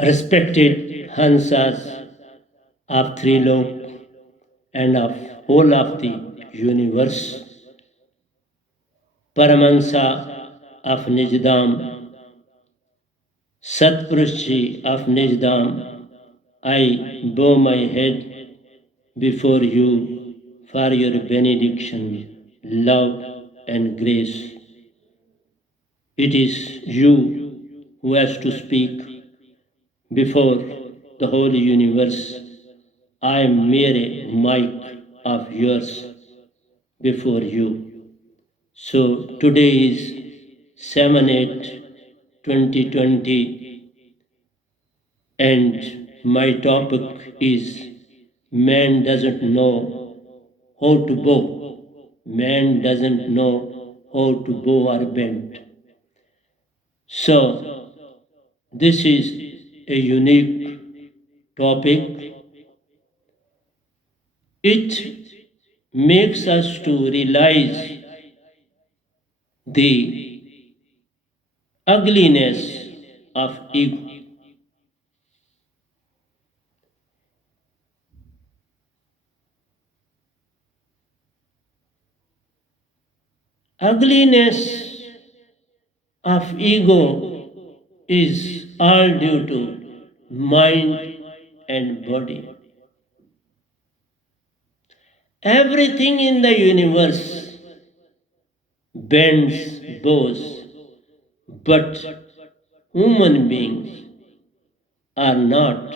Respected Hansas of three lok and of whole of the universe, Paramahansa of Nijdam, Satpurushji of Nijdam, I bow my head before you for your benediction, love, and grace. It is you who has to speak before the whole universe. I am mere a mic of yours before you. So today is 7/8/2020 and my topic is man doesn't know how to bow. Man doesn't know how to bow or bend. So this is a unique topic. It makes us to realize the ugliness of ego. Ugliness of ego is all due to mind and body. Everything in the universe bends, bows, but human beings are not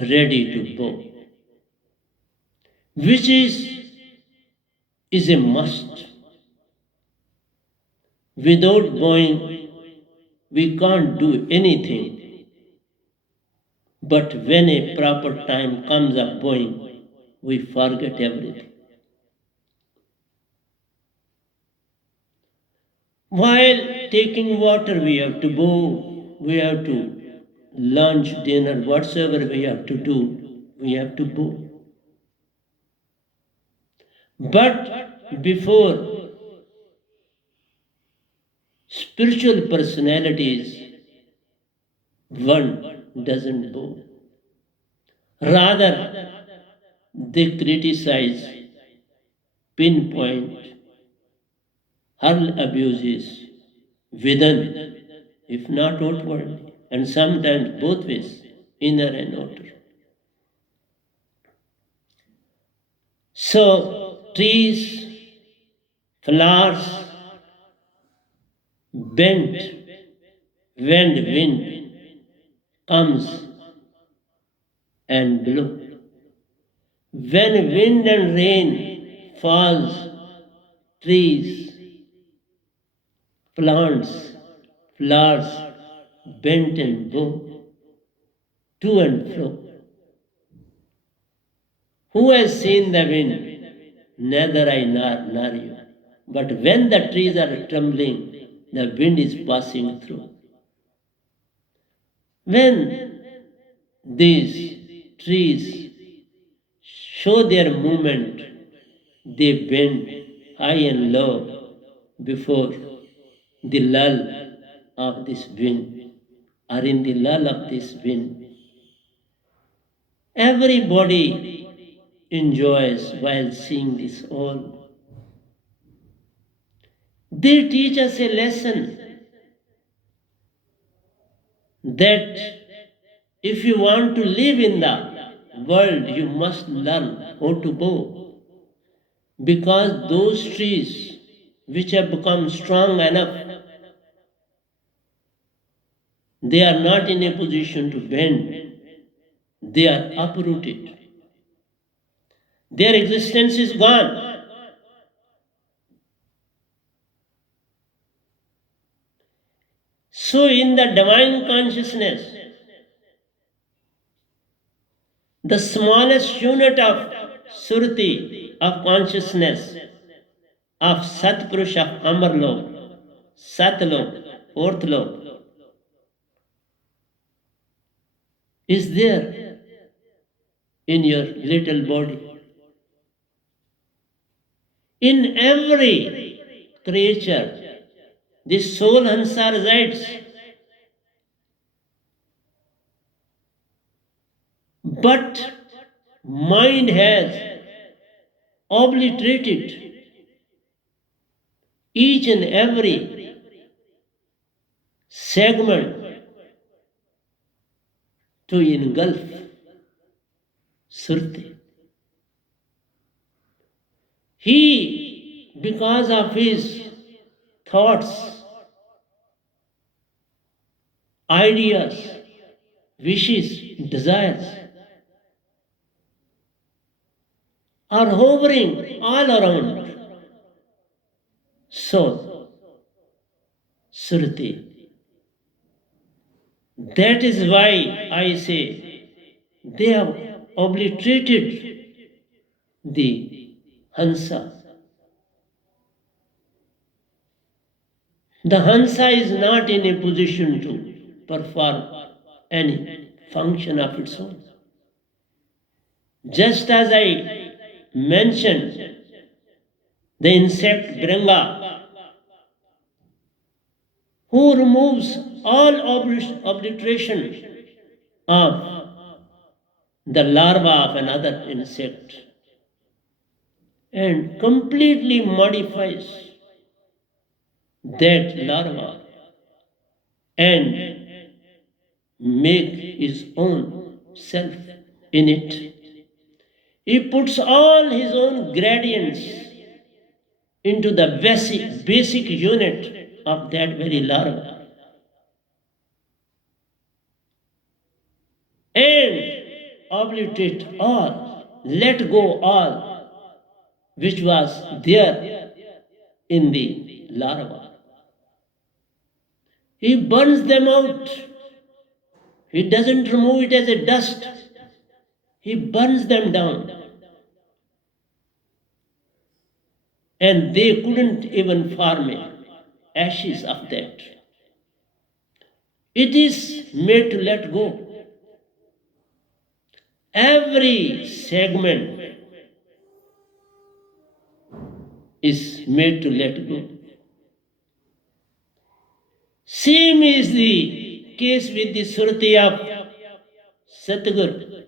ready to bow, which is a must. Without bowing, we can't do anything. But when a proper time comes of bowing, we forget everything. While taking water, we have to bow, we have to lunch, dinner, whatsoever we have to do, we have to bow. But before spiritual personalities, one doesn't bow. Rather, they criticize, pinpoint, hurl abuses within, if not outwardly, and sometimes both ways, inner and outer. So, trees, flowers, bent when wind comes and blow. When wind and rain falls, trees, plants, flowers bent and bow to and fro. Who has seen the wind? Neither I nor you. But when the trees are trembling, the wind is passing through. When these trees show their movement, they bend high and low before the lull of this wind, or in the lull of this wind. Everybody enjoys while seeing this all. They teach us a lesson that if you want to live in the world, you must learn how to bow. Because those trees which have become strong enough, they are not in a position to bend, they are uprooted. Their existence is gone. So, in the divine consciousness, the smallest unit of Surti, of consciousness, of Satpurush, of Amarlok, Satlok, fourth lok, is there in your little body. In every creature, this soul Hansa resides. But mind has obliterated each and every segment to engulf Surti. He, because of his thoughts, ideas, wishes, desires, are hovering all around soul, Surti. That is why I say they have obliterated the Hansa. The Hansa is not in a position to perform any function of its own. Just as I mentioned, the insect Branga, who removes all obliteration of the larva of another insect and completely modifies that larva and make his own self in it. He puts all his own gradients into the basic unit of that very larva and obliterate all, let go all which was there in the larva. He burns them out. He doesn't remove it as a dust. He burns them down. And they couldn't even form ashes of that. It is made to let go. Every segment is made to let go. Same is the case with the Surti of Satguru.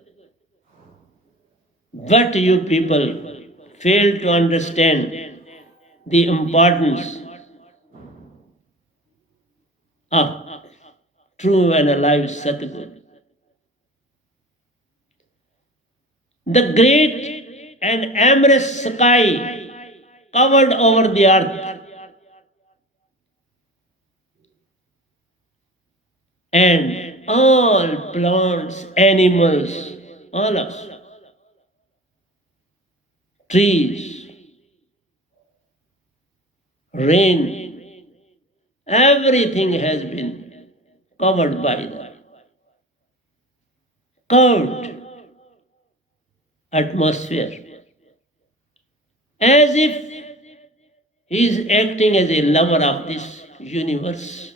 But you people fail to understand the importance of true and alive Satguru. The great and amorous sky covered over the earth and all plants, animals, all of trees, rain, everything has been covered by the curved atmosphere, as if he is acting as a lover of this universe.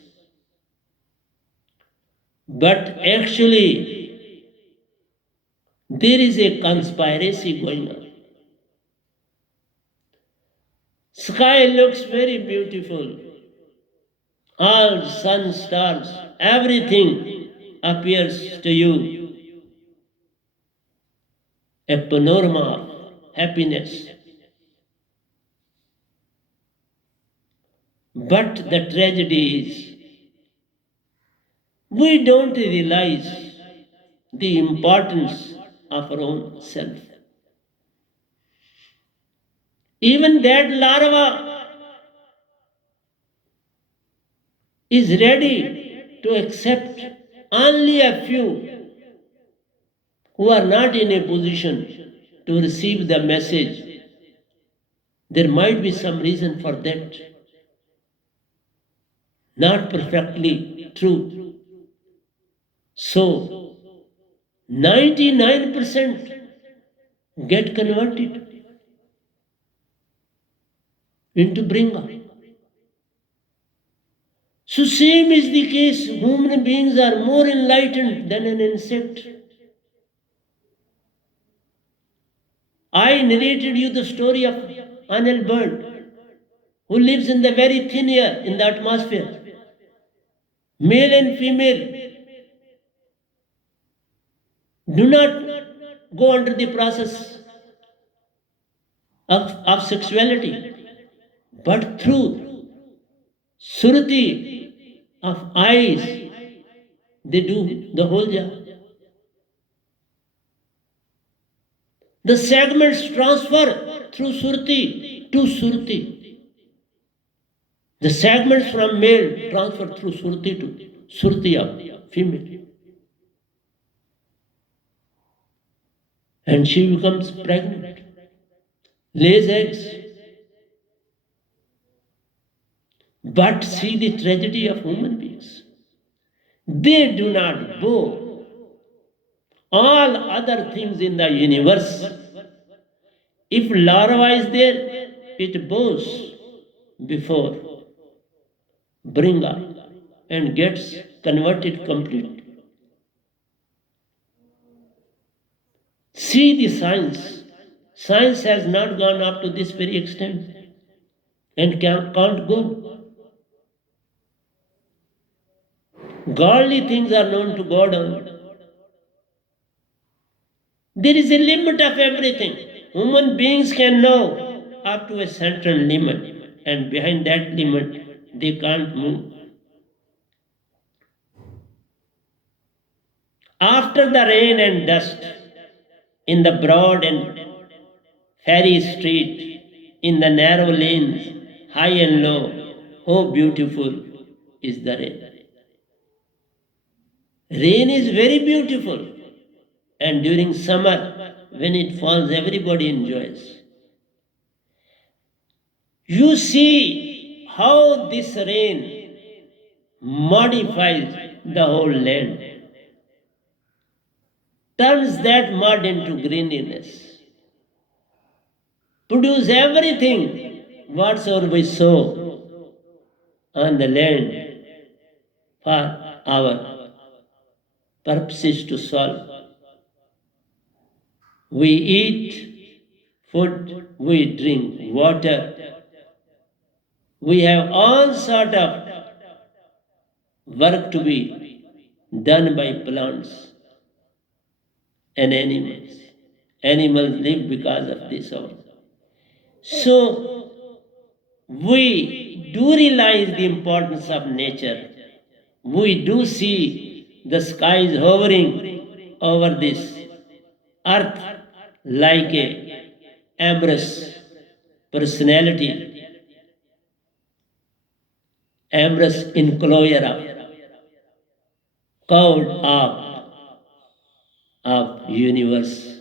But actually, there is a conspiracy going on. Sky looks very beautiful. All sun, stars, everything appears to you a panorama of happiness. But the tragedy is we don't realize the importance of our own self. Even that larva is ready to accept only a few who are not in a position to receive the message. There might be some reason for that. Not perfectly true. So, 99% get converted into Bringa. So same is the case. Human beings are more enlightened than an insect. I narrated you the story of Anil bird who lives in the very thin air in the atmosphere. Male and female do not go under the process of sexuality. But through surati of eyes, they do the whole job. The segments transfer through surti to surti. The segments from male transfer through surti to surti of female. And she becomes pregnant, lays eggs. But see the tragedy of human beings. They do not bow all other things in the universe. If larva is there, it bows before bringa and gets converted completely. See the science. Science has not gone up to this very extent and can't go. Godly things are known to God only. There is a limit of everything. Human beings can know up to a certain limit, and behind that limit, they can't move. After the rain and dust, in the broad and fairy street, in the narrow lanes, high and low, how beautiful is the rain. Rain is very beautiful, and during summer, when it falls, everybody enjoys. You see how this rain modifies the whole land, turns that mud into greeniness, produce everything whatsoever we sow on the land for our purposes to solve. We eat food, we drink water, we have all sort of work to be done by plants and animals. Animals live because of this also. So we do realize the importance of nature. We do see the skies hovering over this earth like a amorous personality, amorous enclosure curved up of universe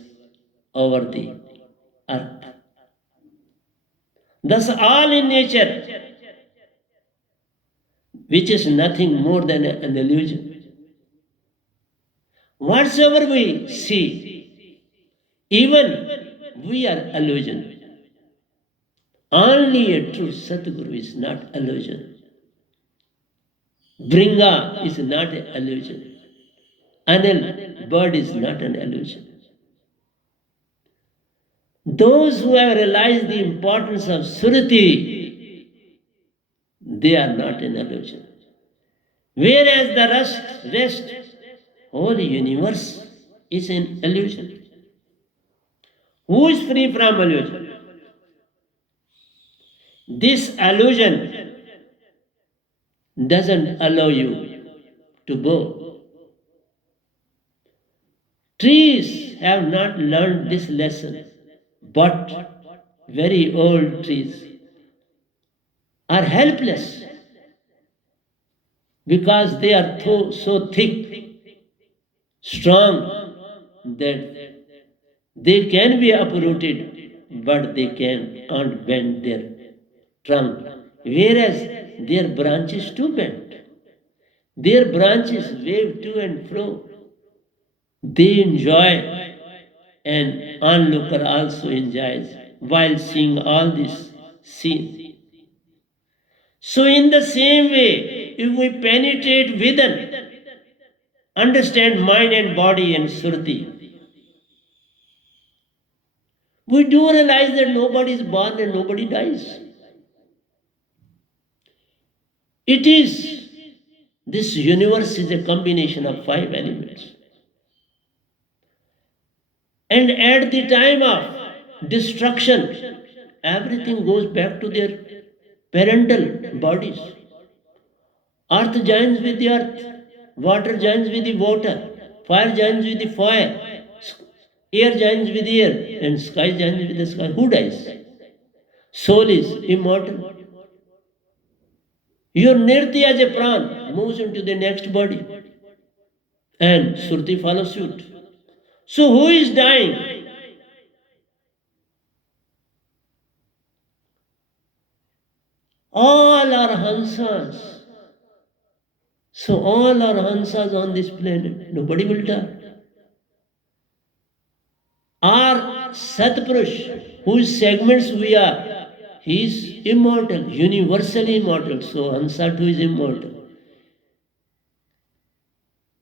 over the earth. Thus all in nature, which is nothing more than an illusion. Whatsoever we see, even we are illusion. Only a true Satguru is not illusion. Bringa is not an illusion. Anil, bird is not an illusion. Those who have realized the importance of Surati, they are not an illusion. Whereas the rest, whole universe is an illusion. Who is free from illusion? This illusion doesn't allow you to go. Trees have not learned this lesson, but very old trees are helpless because they are so thick, strong, that they can be uprooted, but they can't bend their trunk. Whereas their branches too bend. Their branches wave to and fro. They enjoy, and onlooker also enjoys while seeing all this scene. So in the same way, if we penetrate within, understand mind and body and surti, we do realize that nobody is born and nobody dies. It is, this universe is a combination of five elements. And at the time of destruction, everything goes back to their parental bodies. Earth joins with the earth, water joins with the water, fire joins with the fire, air joins with the air, and sky joins with the sky. Who dies? Soul is immortal. Your nirti as a pran moves into the next body, and Surti follows suit. So who is dying? All are Hansas. So all are Hansas on this planet. Nobody will die. Our Satpurush, whose segments we are, he is immortal, universally immortal. So Hansa too is immortal.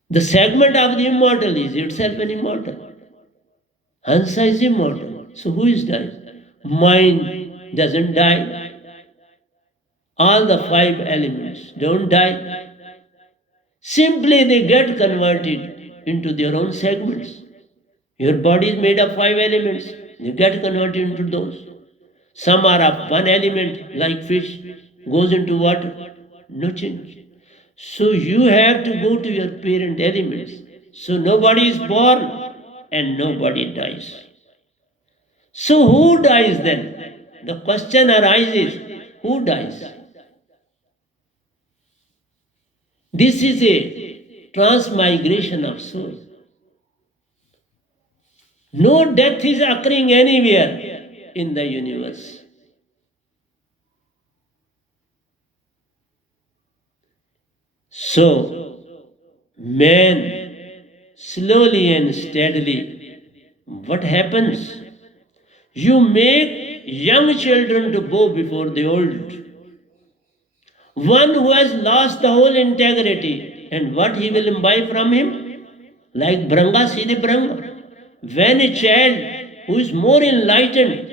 The segment of the immortal is itself an immortal. Hansa is immortal. So who is dying? Mind doesn't die. All the five elements don't die. Simply they get converted into their own segments. Your body is made of five elements. They get converted into those. Some are of one element, like fish, goes into water. No change. So you have to go to your parent elements. So nobody is born and nobody dies. So who dies then? The question arises, who dies? This is a transmigration of soul. No death is occurring anywhere in the universe. So, man, slowly and steadily, what happens? You make young children to bow before the old. One who has lost the whole integrity, and what he will imbibe from him? Like Branga, see the Branga. When a child who is more enlightened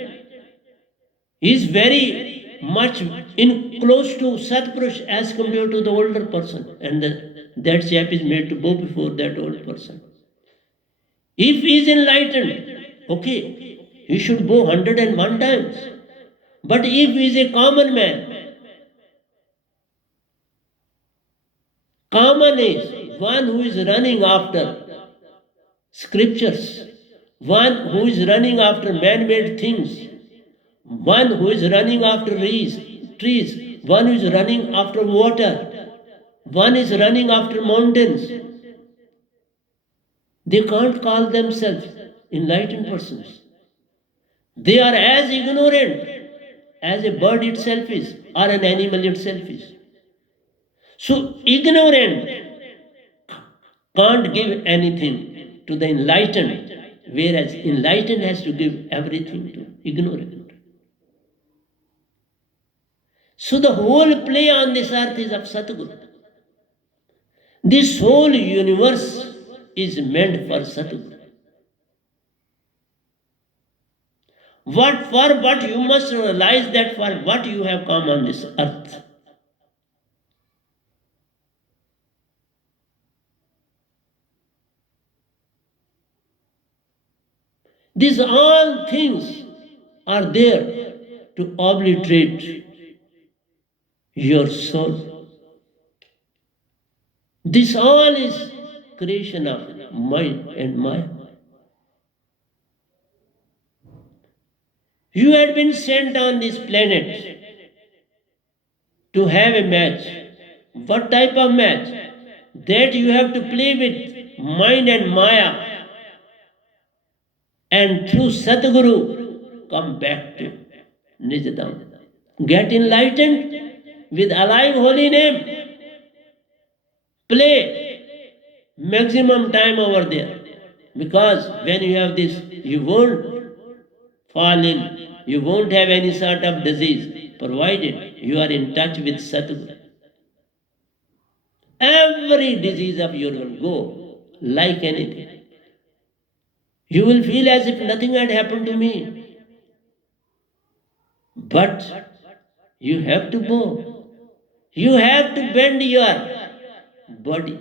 is very much in close to Satpurush as compared to the older person, and that chap is made to bow before that old person. If he is enlightened, okay, he should bow 101 times. But if he is a common man, common is one who is running after scriptures, one who is running after man-made things, one who is running after trees, one who is running after water, one is running after mountains. They can't call themselves enlightened persons. They are as ignorant as a bird itself is or an animal itself is. So ignorant can't give anything to the enlightened, whereas enlightened has to give everything to ignorant. So the whole play on this earth is of Satguru. This whole universe is meant for Satguru. What you must realize that for what you have come on this earth. These all things are there to obliterate your soul. This all is creation of mind and Maya. You had been sent on this planet to have a match. What type of match? That you have to play with mind and Maya, and through Satguru come back to Nijdam. Get enlightened with alive holy name. Play maximum time over there. Because when you have this, you won't fall in, you won't have any sort of disease, provided you are in touch with Satguru. Every disease of yours will go like anything. You will feel as if nothing had happened to me. But you have to go. You have to bend your body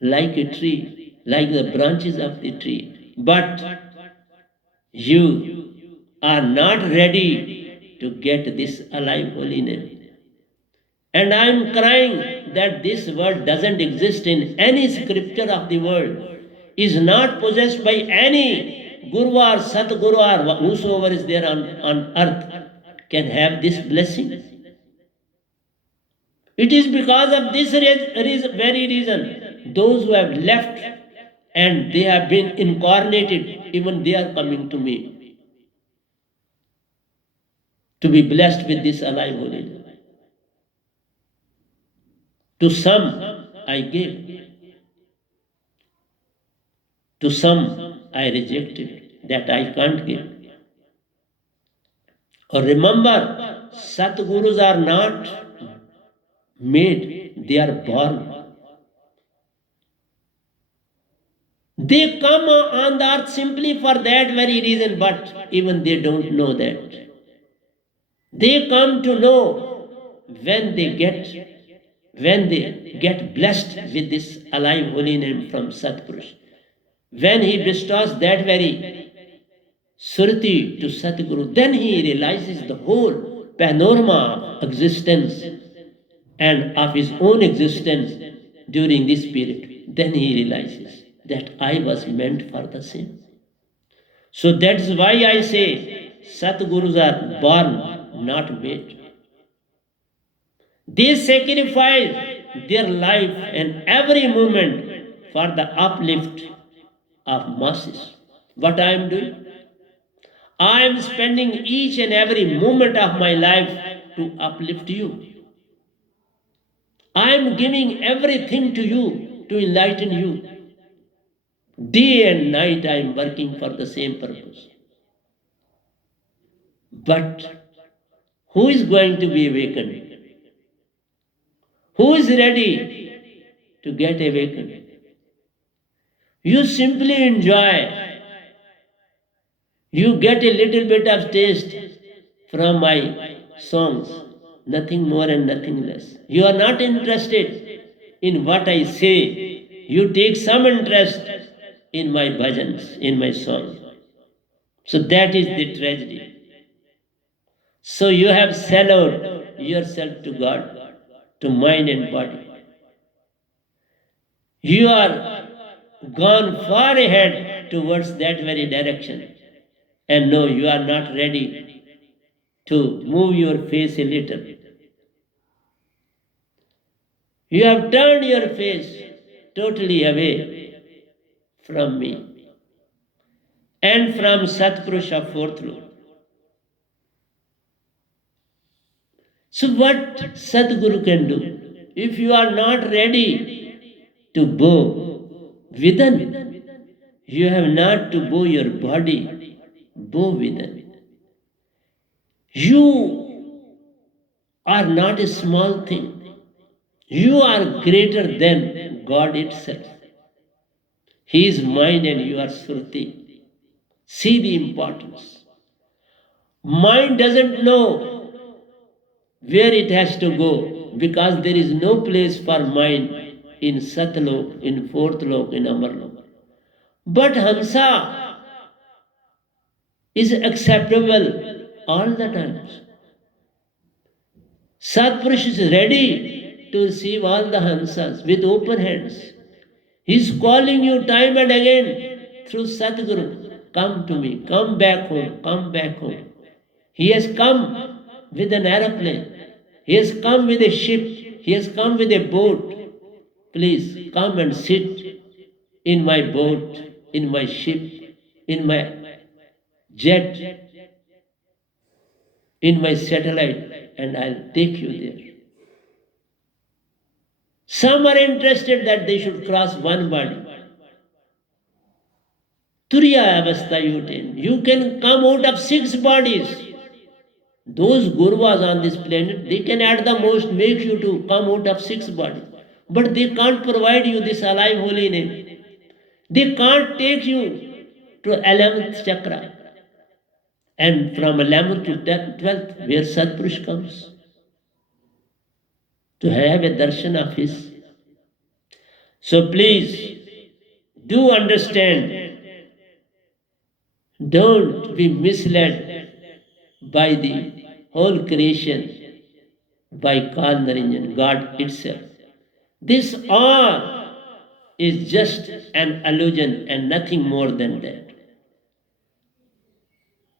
like a tree, like the branches of the tree. But you are not ready to get this alive holy name. And I am crying that this word doesn't exist in any scripture of the world, is not possessed by any Guru or Satguru or whosoever is there on earth can have this blessing. It is because of this very reason, those who have left and they have been incarnated, even they are coming to me to be blessed with this alive holy name. To some I gave, to some I rejected, that I can't give. Or remember, Satgurus are not made, they are born. They come on the earth simply for that very reason, but even they don't know that. They come to know when they get blessed with this alive holy name from Satpurush. When he bestows that very Surti to Satguru, then he realizes the whole panorama of existence and of his own existence during this period. Then he realizes that I was meant for the same. So that's why I say Satgurus are born, not made. They sacrifice their life and every moment for the uplift of masses. What I am doing? I am spending each and every moment of my life to uplift you. I am giving everything to you to enlighten you. Day and night I am working for the same purpose. But who is going to be awakened? Who is ready to get awakened? You simply enjoy. You get a little bit of taste from my songs, nothing more and nothing less. You are not interested in what I say. You take some interest in my bhajans, in my songs. So that is the tragedy. So you have sold out yourself to God, to mind and body. You are gone far ahead towards that very direction. And no, you are not ready to move your face a little. You have turned your face totally away from me and from Satpurusha fourth Lord. So what Sadguru can do? If you are not ready to bow within, you have not to bow your body, bow within. You are not a small thing. You are greater than God itself. He is mind and you are Sruti. See the importance. Mind doesn't know where it has to go because there is no place for mind in Satlok, in fourth lok, in Amarlok. But Hansa is acceptable all the times. Satpurush is ready to receive all the Hansas with open hands. He is calling you time and again through Satguru. Come to me, come back home, come back home. He has come with an aeroplane. He has come with a ship. He has come with a boat. Please come and sit in my boat, in my ship, in my jet, in my satellite, and I'll take you there. Some are interested that they should cross one body. Turiya avastha you attain. You can come out of 6 bodies. Those gurvas on this planet, they can at the most make you to come out of 6 bodies. But they can't provide you this alive holy name. They can't take you to 11th chakra. And from 11th to 12th, where Satpurush comes. To have a darshan of his. So please, do understand Don't be misled by the whole creation, by Kalnarinjan, God itself. This all is just an illusion and nothing more than that.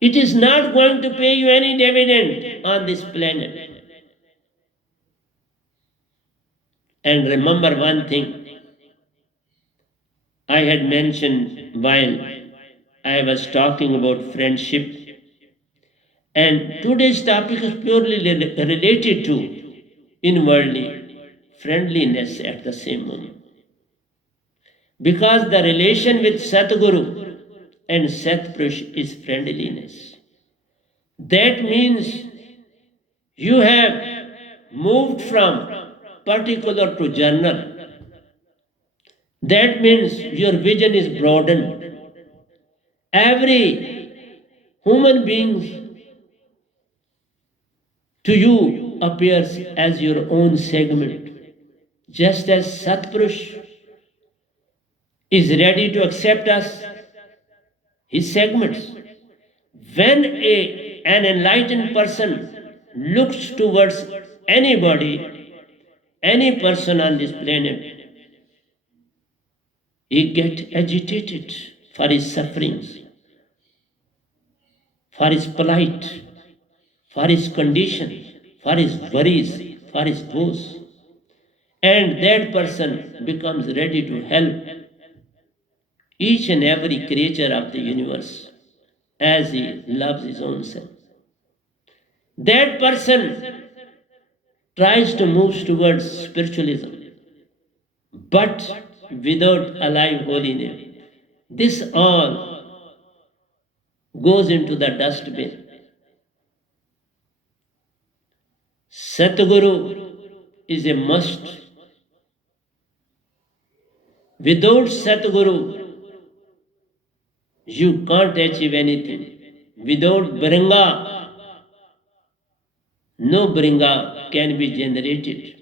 It is not going to pay you any dividend on this planet. And remember one thing I had mentioned while I was talking about friendship. And today's topic is purely related to inwardly friendliness at the same moment. Because the relation with Satguru and Satpurush is friendliness. That means you have moved from particular to general. That means your vision is broadened. Every human being to you appears as your own segment. Just as Satpurush is ready to accept us, his segments. When an enlightened person looks towards anybody, any person on this planet, he gets agitated for his sufferings, for his plight, for his condition, for his worries, for his woes. And that person becomes ready to help each and every creature of the universe as he loves his own self. That person tries to move towards spiritualism, but without alive holiness. This all goes into the dustbin. Satguru is a must. Without Satguru, you can't achieve anything. Without Bringa, no Bringa can be generated.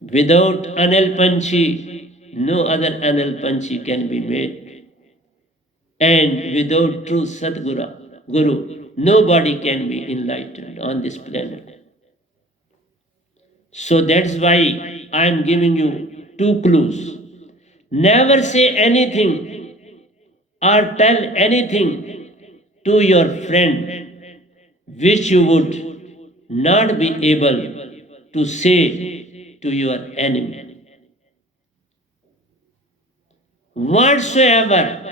Without Anil Panchi, no other Anil Panchi can be made. And without true Guru, nobody can be enlightened on this planet. So that's why I am giving you two clues. Never say anything or tell anything to your friend which you would not be able to say to your enemy. Whatsoever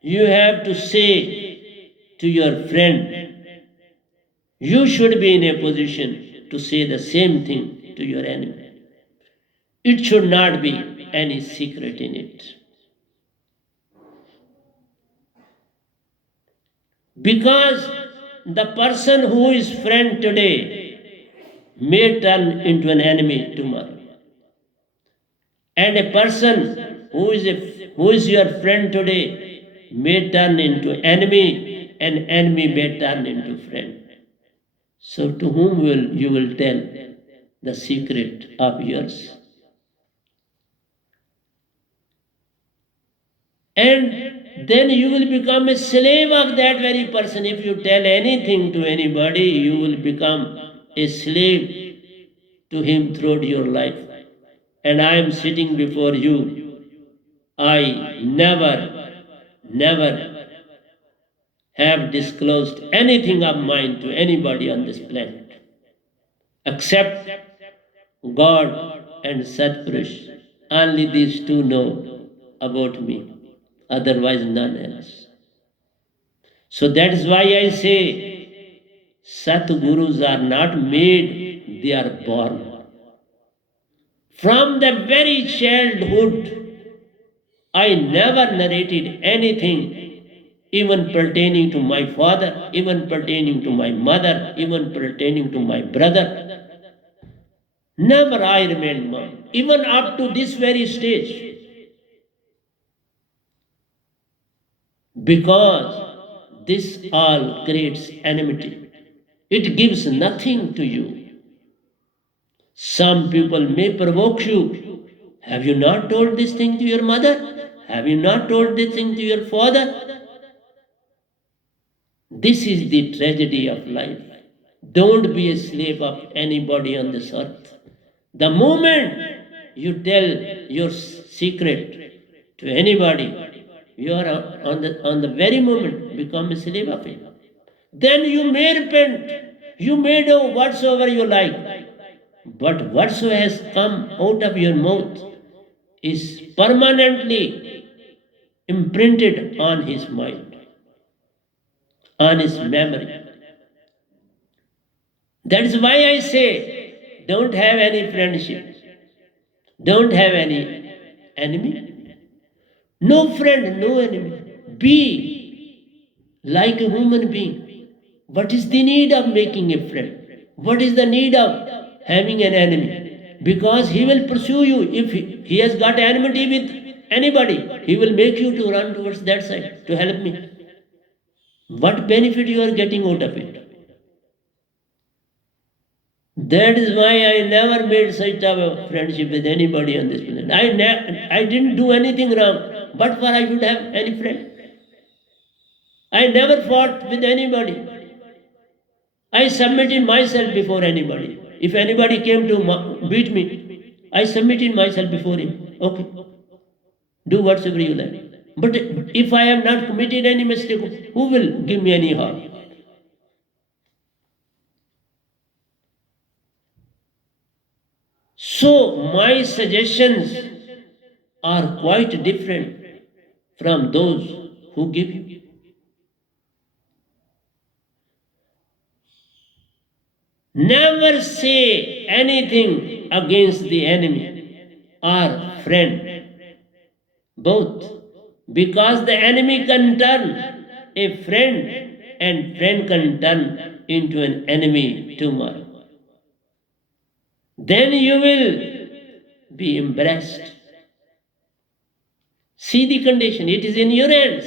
you have to say to your friend, you should be in a position to say the same thing to your enemy. It should not be any secret in it. Because the person who is friend today may turn into an enemy tomorrow. And a person who is your friend today may turn into enemy, and enemy may turn into friend. So to whom will you tell the secret of yours? And then you will become a slave of that very person. If you tell anything to anybody, you will become a slave to him throughout your life. And I am sitting before you. I never have disclosed anything of mine to anybody on this planet, except God and Satpurush. Only these two know about me, otherwise none else. So that is why I say Satgurus are not made, they are born. From the very childhood, I never narrated anything, even pertaining to my father, even pertaining to my mother, even pertaining to my brother. Never I remained mum, even up to this very stage. Because this all creates enmity. It gives nothing to you. Some people may provoke you. Have you not told this thing to your mother? Have you not told this thing to your father? This is the tragedy of life. Don't be a slave of anybody on this earth. The moment you tell your secret to anybody, you are on the very moment become a slave of it. Then you may repent, you may do whatsoever you like, but whatsoever has come out of your mouth is permanently imprinted on his mind, on his memory. That is why I say, don't have any friendship, don't have any enemy. No friend, no enemy. Be like a human being. What is the need of making a friend? What is the need of having an enemy? Because he will pursue you. If he has got enmity with anybody, he will make you to run towards that side to help me. What benefit you are getting out of it? That is why I never made such a friendship with anybody on this planet. I didn't do anything wrong, but for I should have any friend. I never fought with anybody. I submitted myself before anybody. If anybody came to beat me, I submitted myself before him. Okay, do whatsoever you like. But if I have not committed any mistake, who will give me any harm? So my suggestions are quite different from those who give you. Never say anything against the enemy or friend, both, because the enemy can turn a friend and friend can turn into an enemy tomorrow. Then you will be embarrassed. See the condition, it is in your hands.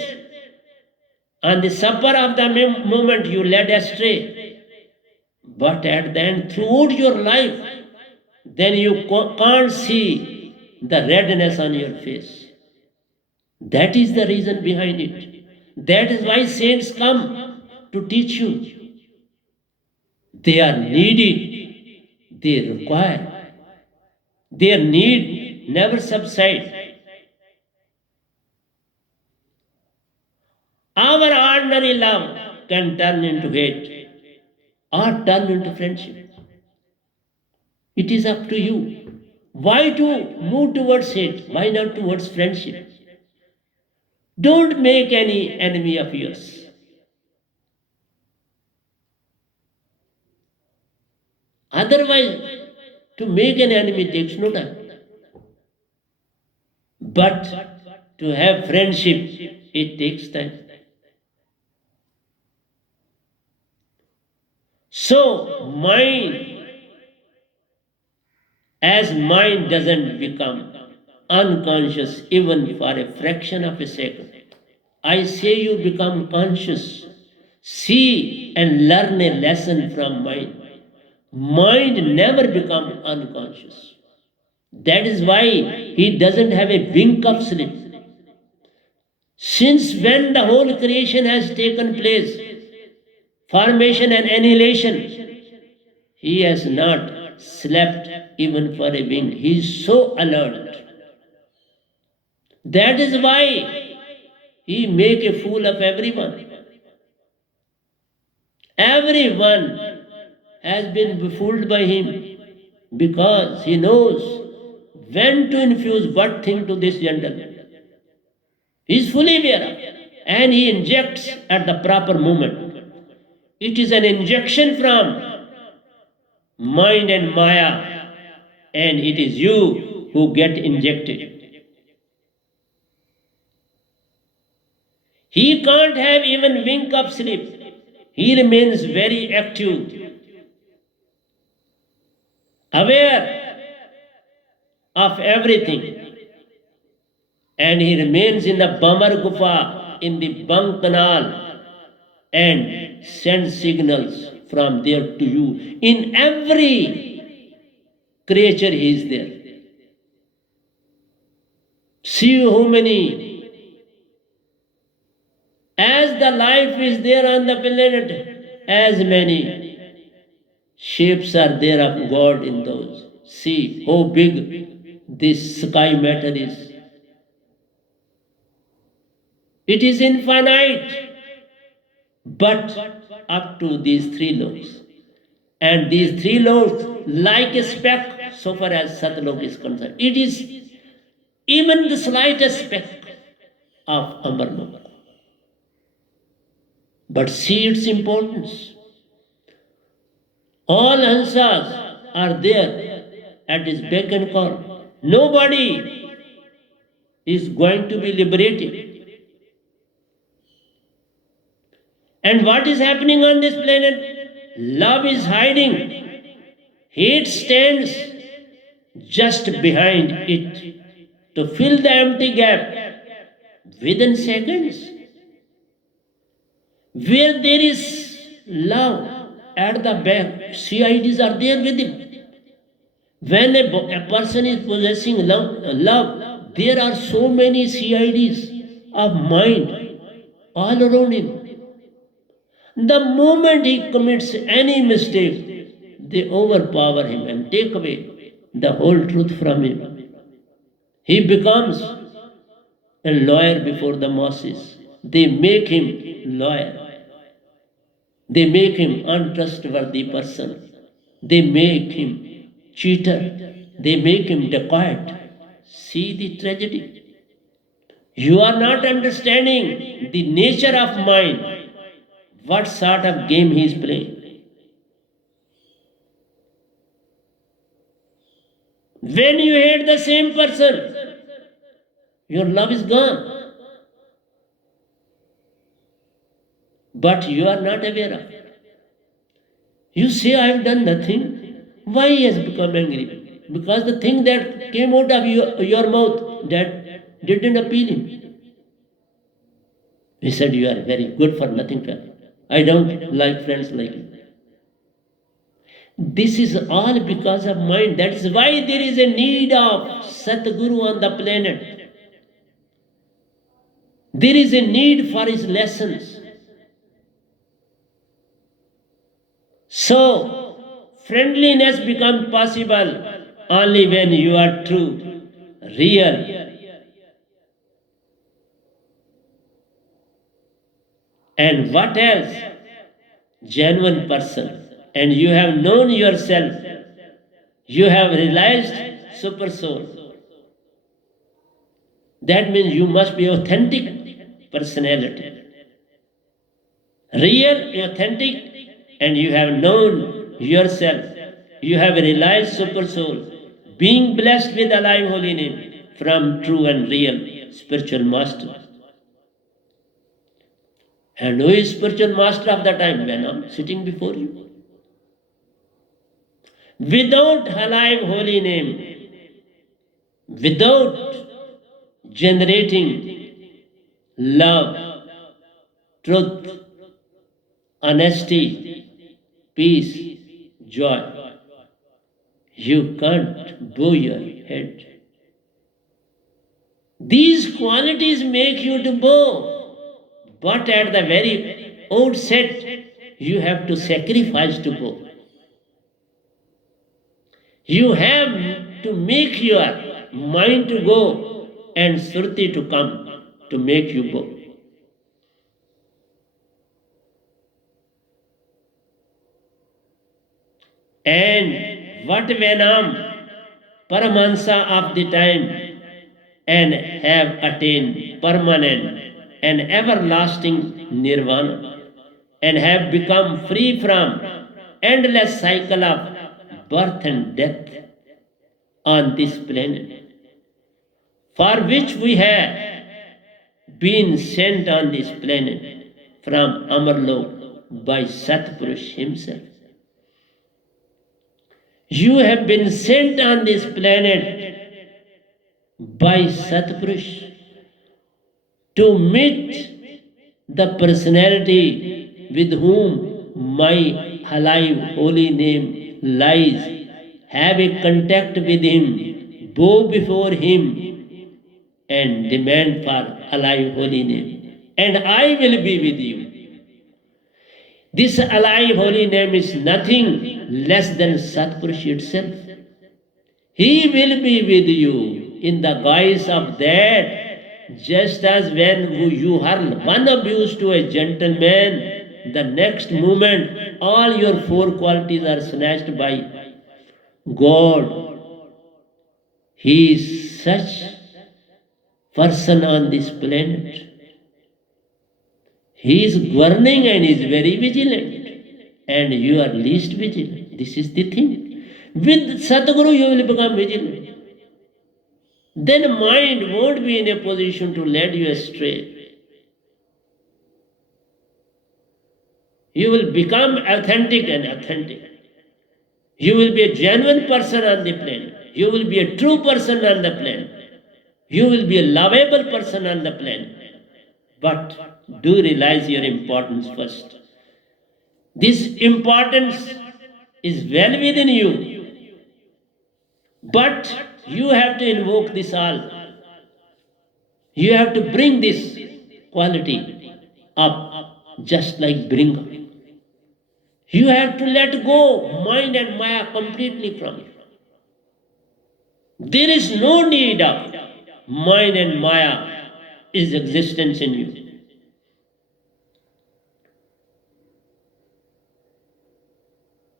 On the supper of the moment you led astray, but at the end, throughout your life, then you can't see the redness on your face. That is the reason behind it. That is why saints come to teach you. They are needed, they require. Their need never subsides. Our ordinary love can turn into hate or turn into friendship. It is up to you. Why to move towards hate? Why not towards friendship? Don't make any enemy of yours. Otherwise, to make an enemy takes no time. But to have friendship, it takes time. So, mind doesn't become unconscious even for a fraction of a second. I say you become conscious. See and learn a lesson from mind. Mind never becomes unconscious. That is why he doesn't have a wink of sleep. Since when the whole creation has taken place, formation and annihilation, he has not slept even for a wink. He is so alert. That is why he make a fool of everyone. Everyone has been befooled by him because he knows when to infuse what thing to this gentleman. He is fully aware of it, and he injects at the proper moment. It is an injection from mind and Maya, and it is you who get injected. He can't have even wink of sleep. He remains very active, aware of everything, and he remains in the Bamar Gufa, in the Bang Canal, and sends signals from there to you. In every creature he is there. See how many As the life is there on the planet, as many shapes are there of God in those. See how big this sky matter is. It is infinite, but up to these three loks. And these three loks, like a speck, so far as Satlok is concerned, it is even the slightest speck of Amarlok. But see its importance. All answers are there at his beck and call. Nobody is going to be liberated. And what is happening on this planet? Love is hiding. Hate stands just behind it to fill the empty gap within seconds. Where there is love at the back, CIDs are there with him. When a person is possessing love, there are so many CIDs of mind all around him. The moment he commits any mistake, they overpower him and take away the whole truth from him. He becomes a lawyer before the masses. They make him lawyer. They make him untrustworthy person. They make him cheater. They make him dacoit. See the tragedy. You are not understanding the nature of mind, what sort of game he is playing. When you hate the same person, your love is gone. But you are not aware of it. You say, I have done nothing. Why he has become angry? Because the thing that came out of your mouth, that didn't appeal him. He said, you are very good for nothing fellow. I don't like friends like you. This is all because of mind. That is why there is a need of Satguru on the planet. There is a need for his lessons. So, friendliness becomes possible only when you are true, real, and what else? Genuine person. And you have known yourself. You have realized super soul. That means you must be authentic personality. Real, authentic, and you have known yourself. You have realized super soul. Being blessed with alive holy name from true and real spiritual master. And who is spiritual master of the time? When I'm sitting before you. Without alive holy name, without generating love, truth, honesty, peace, joy, you can't bow your head. These qualities make you to bow, but at the very outset, you have to sacrifice to bow. You have to make your mind to go and Surti to come to make you go. And what Venam, Paramahansa of the time, and have attained permanent and everlasting nirvana, and have become free from endless cycle of birth and death on this planet, for which we have been sent on this planet from Amarlok by Satpurush himself. You have been sent on this planet by Satpurush to meet the personality with whom my alive holy name lies. Have a contact with him, bow before him, and demand for alive holy name. and I will be with you. This alive holy name is nothing less than Satpurush itself. He will be with you in the guise of that, just as when you hurl one abuse to a gentleman, the next moment all your four qualities are snatched by God. He is such person on this planet. He is governing and is very vigilant, and you are least vigilant. This is the thing. With Sadguru, you will become vigilant. Then mind won't be in a position to lead you astray. You will become authentic and authentic. You will be a genuine person on the planet. You will be a true person on the planet. You will be a lovable person on the planet. But do realize your importance first. This importance is well within you. But you have to invoke this all. You have to bring this quality up, just like bringer. You have to let go mind and Maya completely from you. There is no need of mind and Maya is existence in you.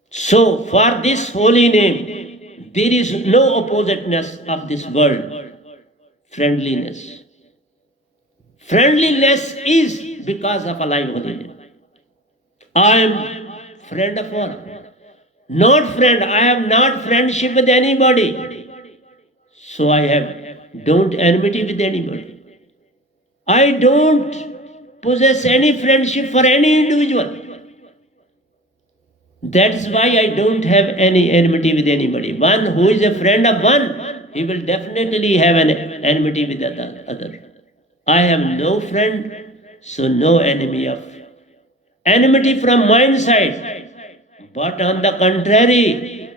So, for this holy name, there is no oppositeness of this world. Friendliness. Friendliness is because of alive holy name. I am friend of all. Not friend. I have not friendship with anybody. So I have don't enmity with anybody. I don't possess any friendship for any individual. That's why I don't have any enmity with anybody. One who is a friend of one, he will definitely have an enmity with the other. I have no friend, so no enemy of enmity from my side. But on the contrary,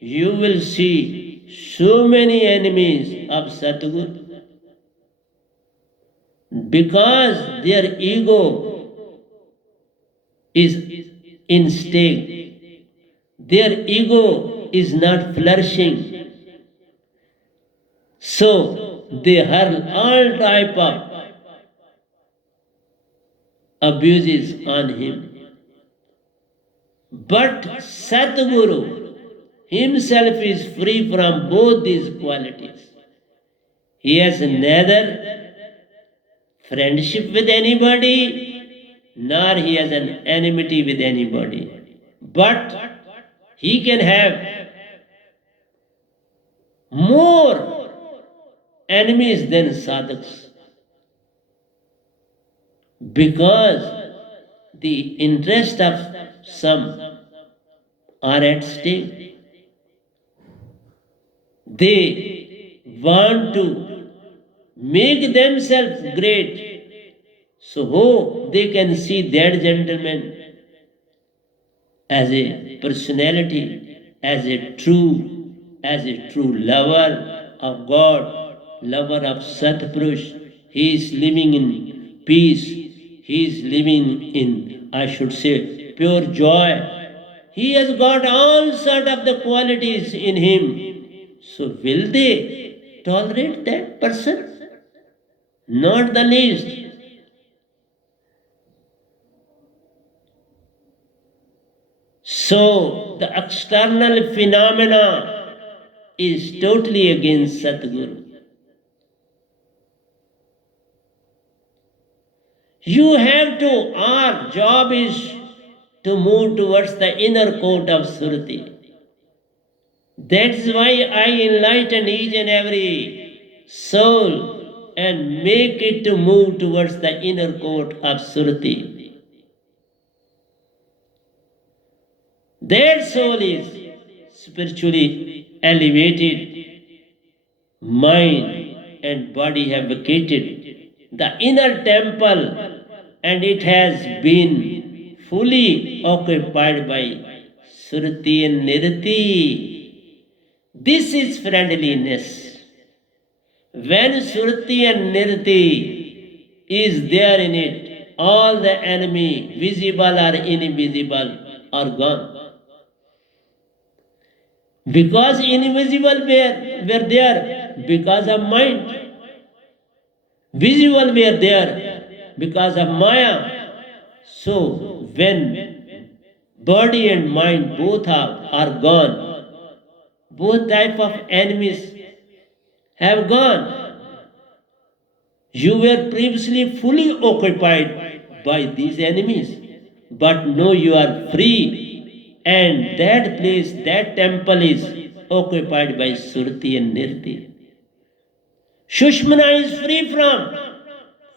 you will see so many enemies of Satguru because their ego is in stake. Their ego is not flourishing. So they hurl all type of abuses on him. But Satguru himself is free from both these qualities. He has neither friendship with anybody, nor he has an enmity with anybody. But he can have more enemies than sadhaks because the interest of some are at stake. They want to make themselves great, so they can see that gentleman as a personality, as a true lover of God, lover of Satpurush. He is living in peace. He is living in, I should say, pure joy. He has got all sort of the qualities in him. So will they tolerate that person? Not the least. So the external phenomena is totally against Satguru. You have to, our job is to move towards the inner court of Surti. That's why I enlighten each and every soul and make it to move towards the inner court of Surti. That soul is spiritually elevated, mind and body have vacated the inner temple, and it has been fully occupied by Surti and Nirti. This is friendliness. When Surti and Nirti is there in it, all the enemy, visible or invisible, are gone. Because invisible were there because of mind. Visible were there because of Maya. So when body and mind both are gone, both type of enemies have gone. You were previously fully occupied by these enemies, but now you are free, and that place, that temple is occupied by Surti and Nirti. Shushmana is free from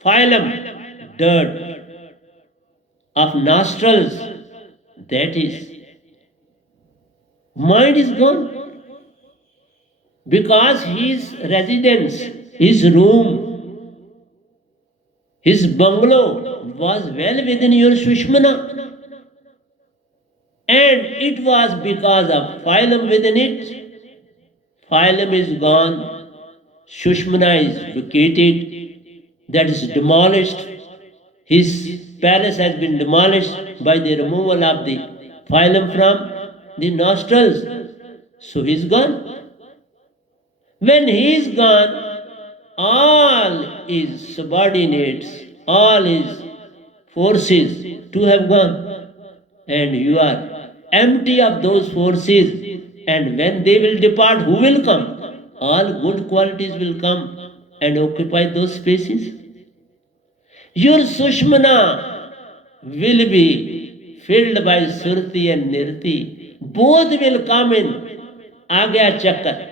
phylum, dirt of nostrils, that is, mind is gone because his residence, his room, his bungalow was well within your Shushmana, and it was because of phylum within it. Phylum is gone, Shushmana is vacated, that is demolished. His palace has been demolished by the removal of the phylum from the nostrils. So he is gone. When he is gone, all his subordinates, all his forces to have gone. And you are empty of those forces. And when they will depart, who will come? All good qualities will come and occupy those spaces. Your Sushmana will be filled by Surti and Nirti. Both will come in Agya Chakra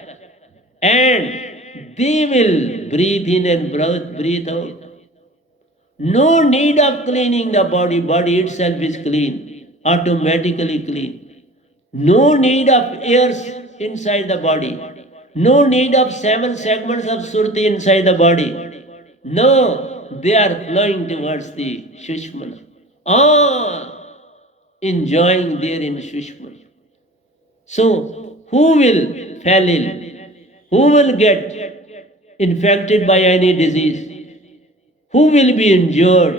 and they will breathe in and breathe out. No need of cleaning the body, body itself is clean, automatically clean. No need of airs inside the body. No need of 7 segments of Surti inside the body. No, they are flowing towards the Shushmana. All enjoying there in Shushmana. So, who will fall ill? Who will get infected by any disease? Who will be injured?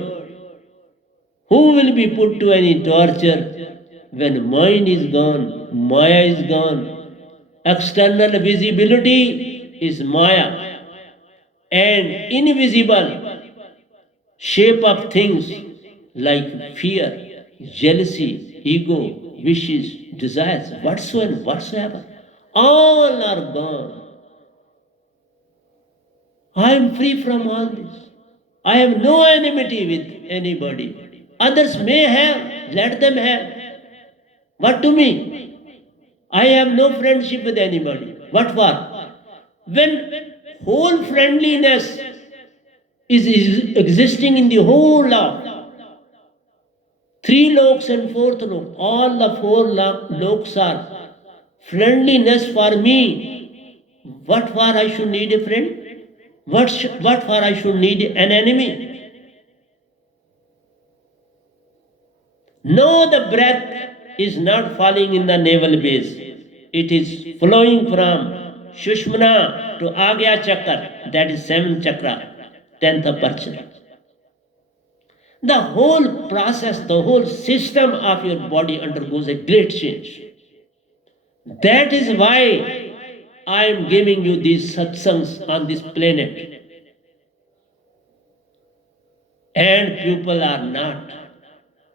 Who will be put to any torture? When mind is gone, Maya is gone. External visibility is Maya, and invisible shape of things like fear, jealousy, ego, wishes, desires, whatsoever, all are gone. I am free from all this. I have no enmity with anybody. Others may have, let them have. What to me? I have no friendship with anybody. What for? When whole friendliness is existing in the whole of 3 loks and 4th lok, all the 4 loks are friendliness for me. What for I should need a friend? What for I should need an enemy? No, the breath is not falling in the navel base. It is flowing from Shushmana to Agya Chakra, that is 7th chakra, 10th aperture. The whole process, the whole system of your body undergoes a great change. That is why I am giving you these satsangs on this planet. And people are not.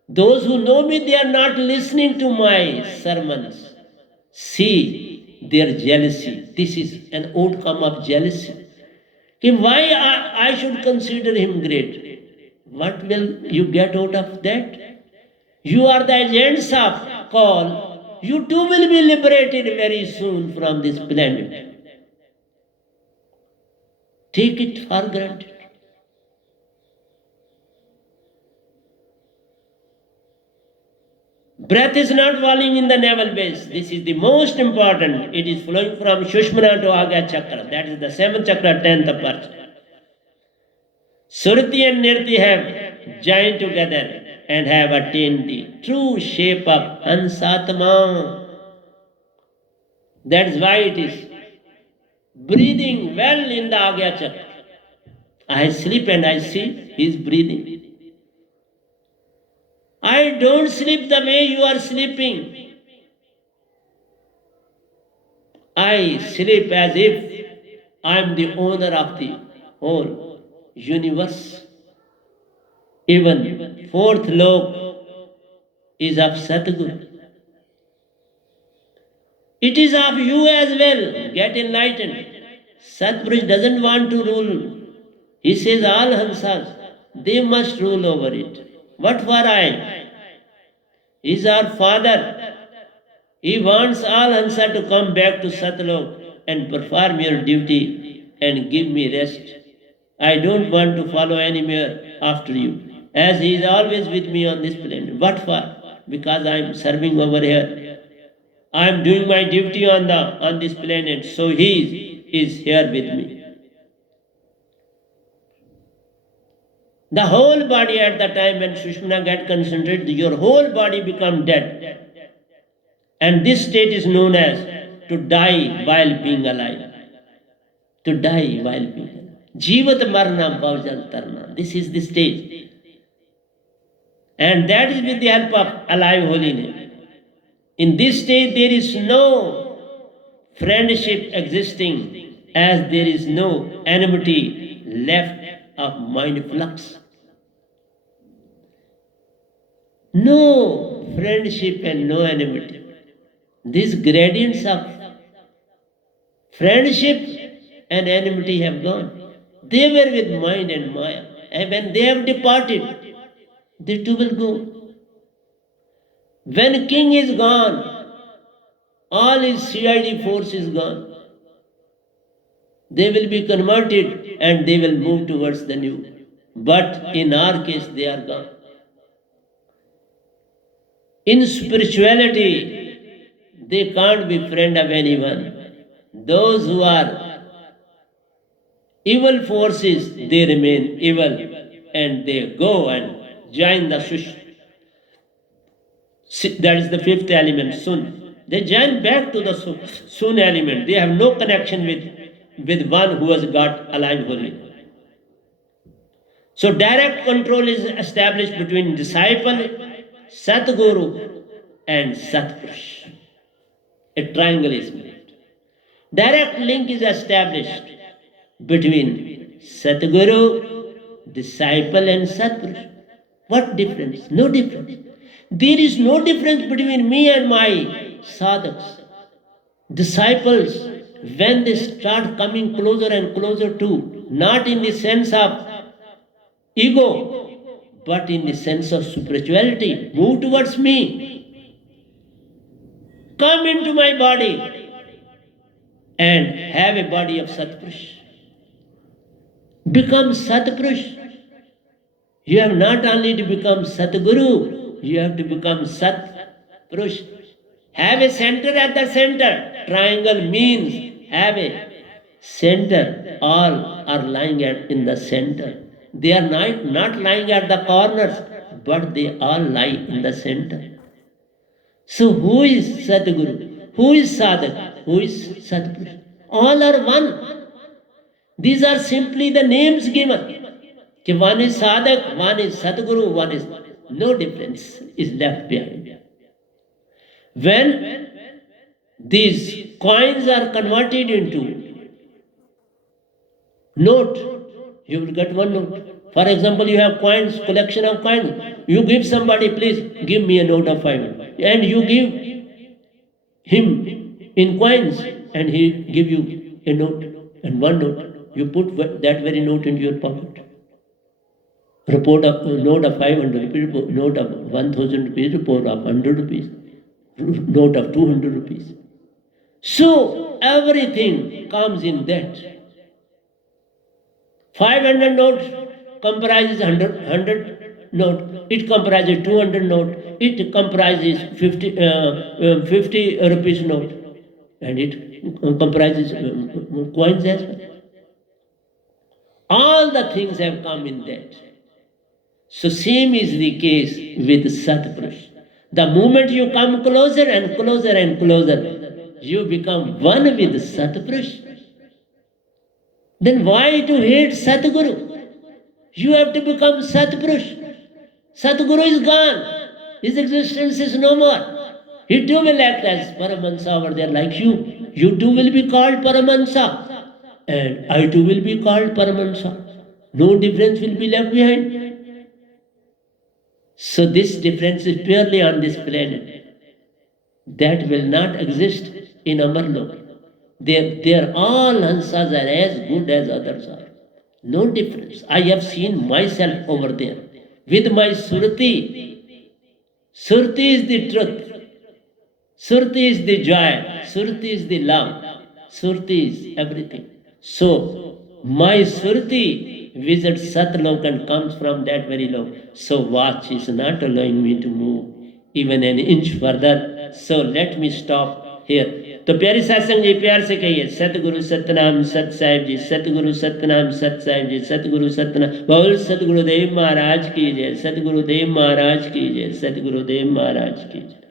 Those who know me, they are not listening to my sermons. See their jealousy. This is an outcome of jealousy. Why I should consider him great? What will you get out of that? You are the agents of call. You too will be liberated very soon from this planet. Take it for granted. Breath is not falling in the navel base. This is the most important. It is flowing from Shushmana to Agya Chakra. That is the 7th chakra, 10th aperture. Surti and Nirti have joined together and have attained the true shape of Hansatma. That is why it is breathing well in the Agya Chakra. I sleep and I see he is breathing. I don't sleep the way you are sleeping. I sleep as if I am the owner of the whole universe. Even fourth lok is of Satguru. It is of you as well. Get enlightened. Satpurush doesn't want to rule. He says all Hansas, they must rule over it. What for I? He is our father. He wants all Hansa to come back to Satlok and perform your duty and give me rest. I don't want to follow any more after you, as he is always with me on this planet. What for? Because I am serving over here. I am doing my duty on this planet, so he is here with me. The whole body at the time when Sushmana get concentrated, your whole body become dead. And this state is known as to die while being alive. To die while being alive. Jivat marna bhavjal tarna. This is the stage. And that is with the help of alive holy name. In this stage there is no friendship existing, as there is no enmity left of mind flux. No friendship and no enmity. These gradients of friendship and enmity have gone. They were with mind and maya. And when they have departed, they too will go. When king is gone, all his CID force is gone. They will be converted and they will move towards the new. But in our case, they are gone. In spirituality, they can't be friend of anyone. Those who are evil forces, they remain evil and they go and join the Sush. That is the fifth element, Sun. They join back to the Sun element. They have no connection with one who has got alive holy. So direct control is established between disciple, Satguru, and Satpurush. A triangle is made. Direct link is established between Satguru, disciple, and Satpurush. What difference? No difference. There is no difference between me and my sadhaks. Disciples, when they start coming closer and closer to, not in the sense of ego, but in the sense of spirituality, move towards me. Come into my body and have a body of Satpurush. Become Satpurush. You have not only to become Satguru, you have to become Satpurush. Have a center at the center. Triangle means have a center. All are lying in the center. They are not lying at the corners, but they all lie in the center. So who is Satguru? Who is Sadhak? Who is Satpurush? All are one. These are simply the names given. One is Sadhak, one is Satguru, one is... No difference is left behind. When these coins are converted into note, you will get one note. For example, you have coins, collection of coins. You give somebody, please give me a note of 500. And you give him in coins and he give you a note and one note. You put that very note into your pocket. Report of note of 500 rupees, note of 1000 rupees, report of 100 rupees, note of 200 rupees. So everything comes in that. 500 note comprises 100 note. It comprises 200 note. It comprises 50 rupees note. And it comprises coins as well. All the things have come in that. So same is the case with Satpurush. The moment you come closer and closer and closer, you become one with Satpurush. Then why to hate Satguru? You have to become Satpurush. Satguru is gone. His existence is no more. He too will act as Paramahansa over there like you. You too will be called Paramahansa. And I too will be called Paramahansa. No difference will be left behind. So this difference is purely on this planet. That will not exist in Amarlok. They're all Hansas are as good as others are. No difference. I have seen myself over there with my Surti. Surti is the truth. Surti is the joy. Surti is the love. Surti is everything. So, my Surti visits Satlok and comes from that very love. So, watch is not allowing me to move even an inch further. So, let me stop here. तो प्यारी सत्संग जी प्यार से कहिए सतगुरु सतनाम सत साहिब जी, सतगुरु सतनाम सत साहिब जी, सतगुरु सतनाम। बोल सतगुरुदेव महाराज की जय, सतगुरुदेव महाराज की जय, सतगुरुदेव महाराज की जय।